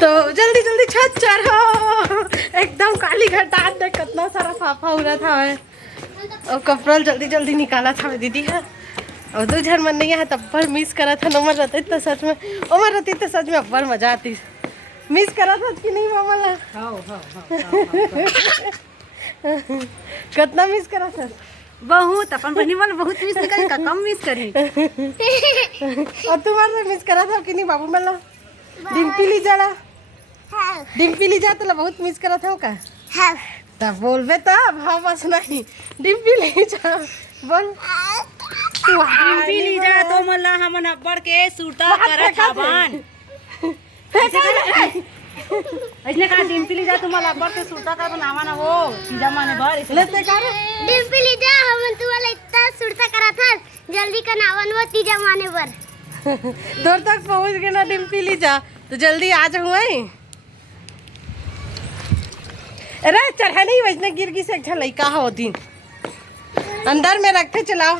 तो जल्दी जल्दी छत चढ़ो, एकदम काली घटाट देख कितना सारा फाफा उड़ा था है। और कपड़ा जल्दी जल्दी निकाला था दीदी है। और दो झर मन नहीं है तब पर मिस करा था। नंबर रहते तो सच में उमर रहती तो सच में अब्बर मजा आती। मिस करा था कि नहीं मामा? कितना मिस करा था? बहुत अपन बहनी मन बहुत मिस करी का कम मिस करी। और तुम्हारा मिस करा था कि नहीं बाबू? मतलब डिम्पली जाड़ा डिम्पली जा तो बहुत मिस करा था का? तब बोलबे तब हाँ बस नहीं डिम्पली जा बोल। डिम्पली जा तो मल्ला हमन अब्बड़ के सूता करत हवन। ऐसने का डिम्पली जा तुम अब्बड़ के सूता कर बनावा ना वो सीधा माने भर ले ते कर डिम्पली जा हमन तुम्हाला इतना सुरता करा था जल्दी कनावन वो तीजा माने बर। दूर तक पहुंच गए ना डिम्पली जा तो जल्दी आ जाऊँ। अरे चढ़ा नहीं बजना गिरगी से अच्छा लड़का हो दिन अंदर में रखते चलाओ।